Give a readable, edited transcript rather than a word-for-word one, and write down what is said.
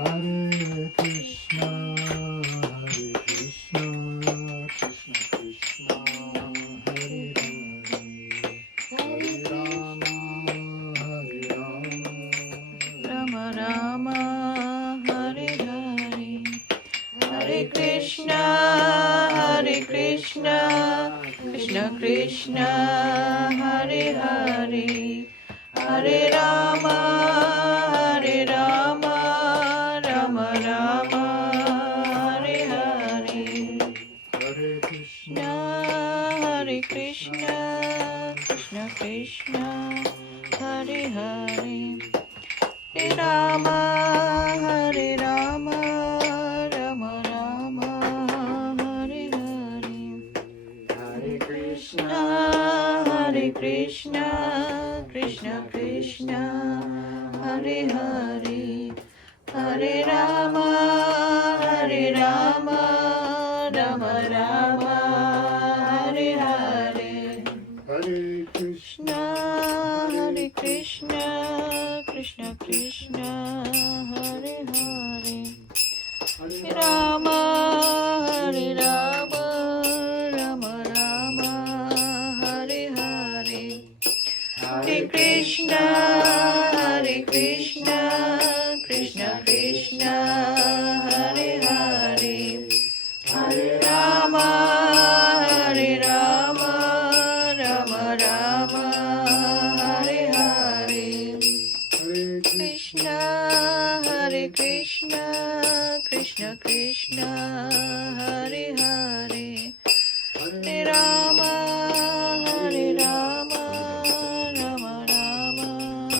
Hare Krishna, Krishna Krishna, Hare Hare, Hare Rama, Rama Rama, Hare Hare, Hare Krishna, Krishna Krishna, Hare Hare, Hare Rama, Rama Rama, Hare Hare, Hare Krishna, Krishna Krishna, Hare Hare, Hare Rama, Rama Rama, Hare Hare, Hare Krishna, Krishna Krishna, Hare Hare, Hare Rama, Rama Rama, Hare Hare, Hare Krishna, Krishna Krishna, Hare Hare, Hare Rama, Rama Rama, Hare Hare, Hare Krishna, Krishna Krishna, Hare Hare, Hare Rama, Rama Rama, Hare Hare, Hare Krishna, Krishna Krishna, Hare Hare, Hare Rama,